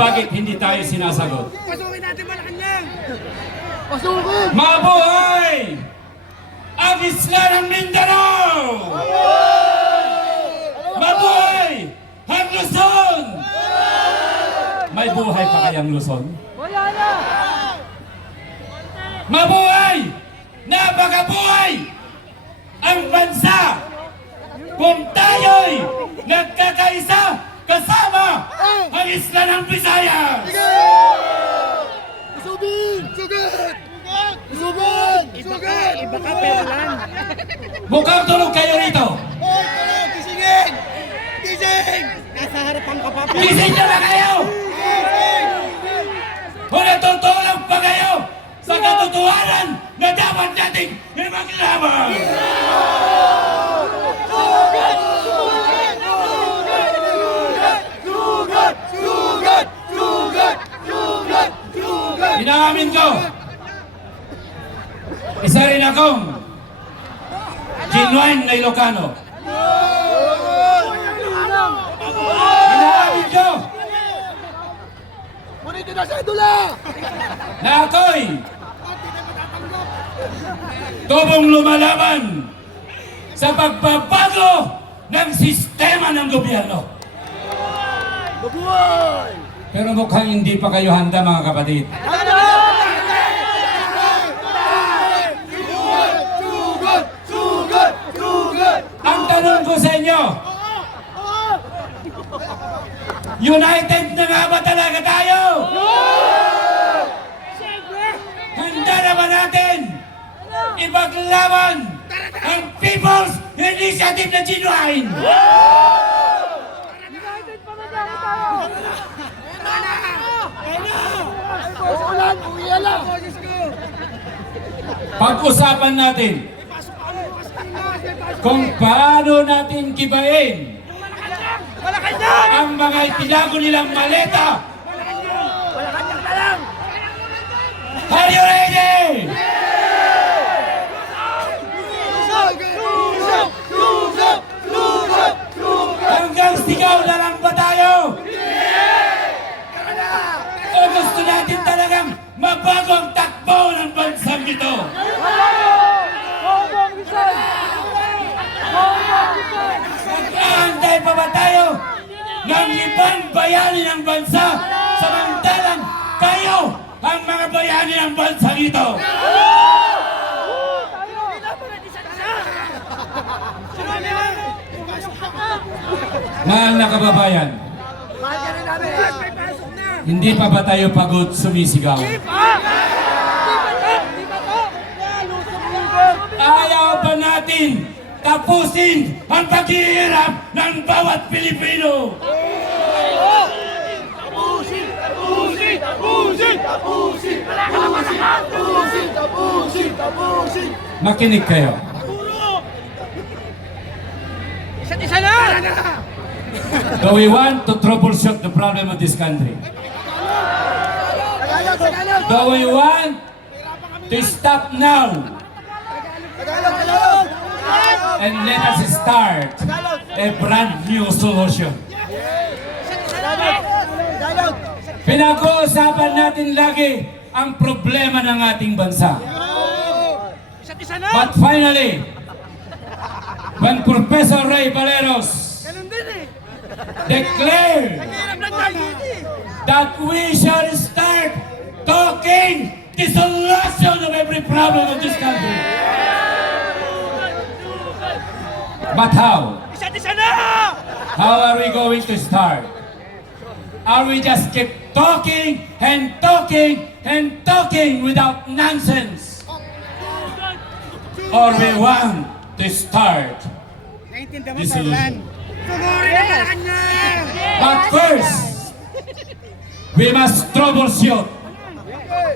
bakit hindi tayo sinasagot? Pasukin natin Malacanang! Pasukin! Mabuhay ang isla ng Mindanao! Mabuhay ang Luzon! May buhay pa kayang Luzon? Wala na! Mabuhay! Napakabuhay! Ang bansa! Kung tayo'y nagkakaisa kasama ang isla ng Visayas! Isubin! Sugat! Isubin! Sugat! Iba ka pero lang! Mukhang tulog kayo rito! Hoy! Kayo! Gisingin! Gising! Nasa harapan ka pa! Gising na ba kayo? O natutulog pa kayo sa katotohanan na dapat nating ipaglaban? Sugat! Sugat! Sugat! Sugat! Sugat! Sugat! Sugat! Inaamin ko, isa rin akong genuine na Ilocano. Inaamin ko Kunin ko na sa idula! na ako'y tubong lumalaban sa pagbabago ng sistema ng gobyerno. Mabuhay! Pero mukhang hindi pa kayo handa, mga kapatid. Sugat! Sugat! Sugat! Ang tanong ko sa inyo, united na nga ba talaga tayo? Handa na ba natin ipaglaban ang People's Initiative na genuine? United pa na tayo! Ulan! Uwi lang! Pag-usapan natin kung paano natin kibain ang mga itinago nilang maleta. Malacanang na lang! Are you ready? Hanggang sigaw na lang ba tayo? O gusto natin talagang mabago ang takbo ng bansang ito? Nag-aantay pa ba tayo ng ibang bayani ng bansa samantalang kayo ang mga bayani ng bansang ito? Mahal na kababayan, Mahal ka rin namin! May pasok na! hindi pa ba tayo pagod sumisigaw? Ayaw ba natin tapusin ang paghihirap ng bawat Pilipino? Tapusin! Tapusin! Tapusin! Tapusin! Tapusin! Tapusin! Tapusin! Makinig kayo. Isa't isa na! Do we want to troubleshoot the problem of this country? Tagalog! Tagalog! Do we want to stop now Tagalog! Tagalog! and let us start a brand new solution? Tagalog! Tagalog! Pinag-uusapan natin lagi ang problema ng ating bansa. Isa't isa na! But finally, when Professor Ray Valeros Ganun din eh! declared Hirap lang tayo eh! that we shall start talking the solution of every problem of this country. But how? Isa't isa na! How are we going to start? Are we just keep talking and talking and talking without nonsense? Or we want to start? Naintindihan mo, This Tarlan? solution. Sugurin ang Malacanang! But first, we must troubleshoot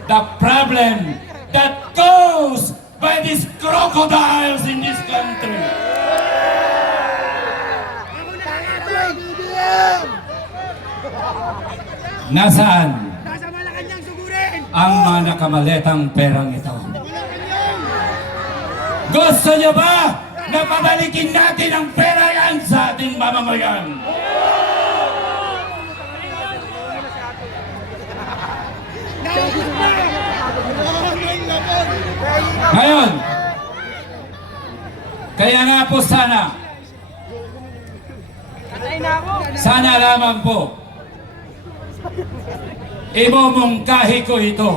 the problem that caused by these crocodiles in this country. Ako na lang! BBM! Nasaan Nasa Malacanang sugurin! ang mga nakamaletang perang ito? Gusto nyo ba na pabalikin natin ang pera yan sa ating mamamayan? Ngayon, kaya nga po sana lamang po, imumungkahi ko ito.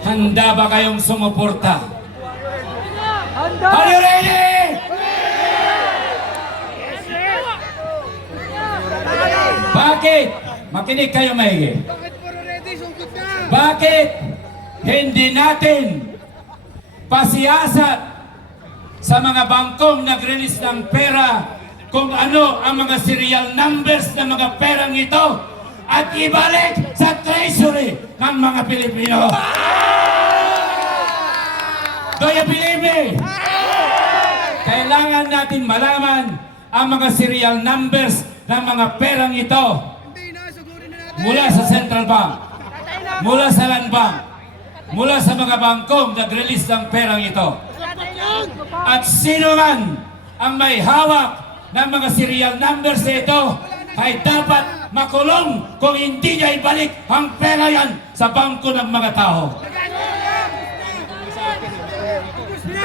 Handa ba kayong sumuporta? Are you ready? Bakit? Makinig kayo maigi. Bakit puro ready? Sungkot na! Bakit hindi natin pasiyasat sa mga bangkong nag-release ng pera kung ano ang mga serial numbers ng mga perang ito at ibalik sa treasury ng mga Pilipino? Do you believe me? Kailangan natin malaman ang mga serial numbers ng mga perang ito Hindi na, sugurin na natin! mula sa Central Bank, mula sa Land Bank, mula sa mga bangkong nag-release ng perang ito. At sino man ang may hawak ng mga serial numbers na ito ay dapat makulong kung hindi niya ibalik ang pera yan sa bangko ng mga tao.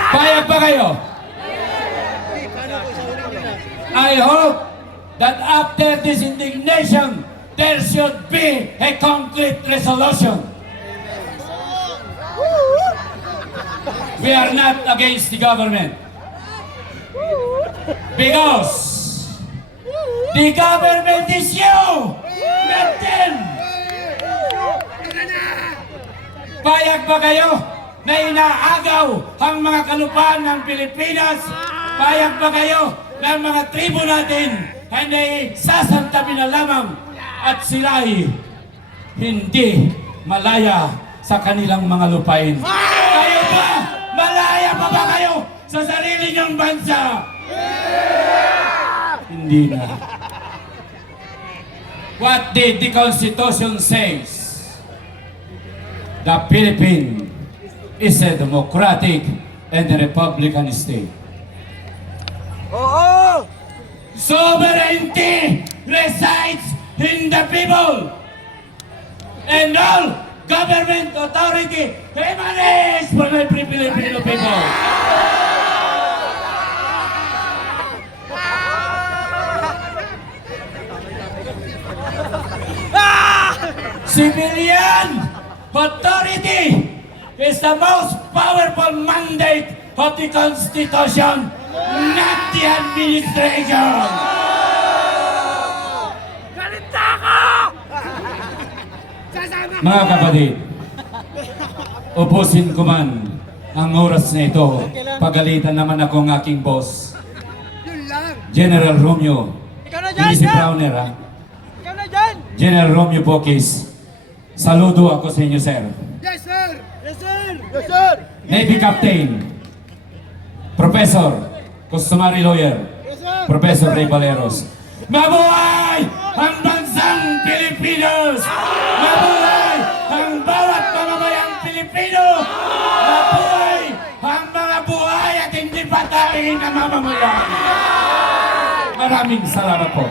Payag ba kayo? I hope that after this indignation, there should be a concrete resolution. We are not against the government. Because the government is you, not them. Payag ba kayo na inaagaw ang mga kalupaan ng Pilipinas? Payag ba kayo na ang mga tribo natin ay sasantabi na lamang at sila'y hindi malaya sa kanilang mga lupain? Kayo ba? Malaya pa ba kayo sa sarili niyong bansa? Hindi na. What did the Constitution says? The Philippines is a democratic and a republican state. Oo! Sovereignty resides in the people, and all government authority emanates from the Filipino people. Civilian authority is the most powerful mandate of the Constitution, not the administration. Sasama Mga kapatid, ubusin ko man ang oras na ito. Pagalitan naman ako ng aking boss, Yun lang! General Romeo. Ikaw na Hindi si Browner, ha? Ikaw na dyan! General Romeo Bokis. Saludo ako sa inyo, sir. Yes, sir! Yes, sir! Yes, sir! Navy Captain, Professor, Customary Lawyer, Yes, sir! Professor Ray Valeros. Mabuhay ang bansang Pilipinas! Mabuhay ang bawat mamamayang Pilipino! Mabuhay ang mga buhay at hindi patayin na mamamayan! Maraming salamat po.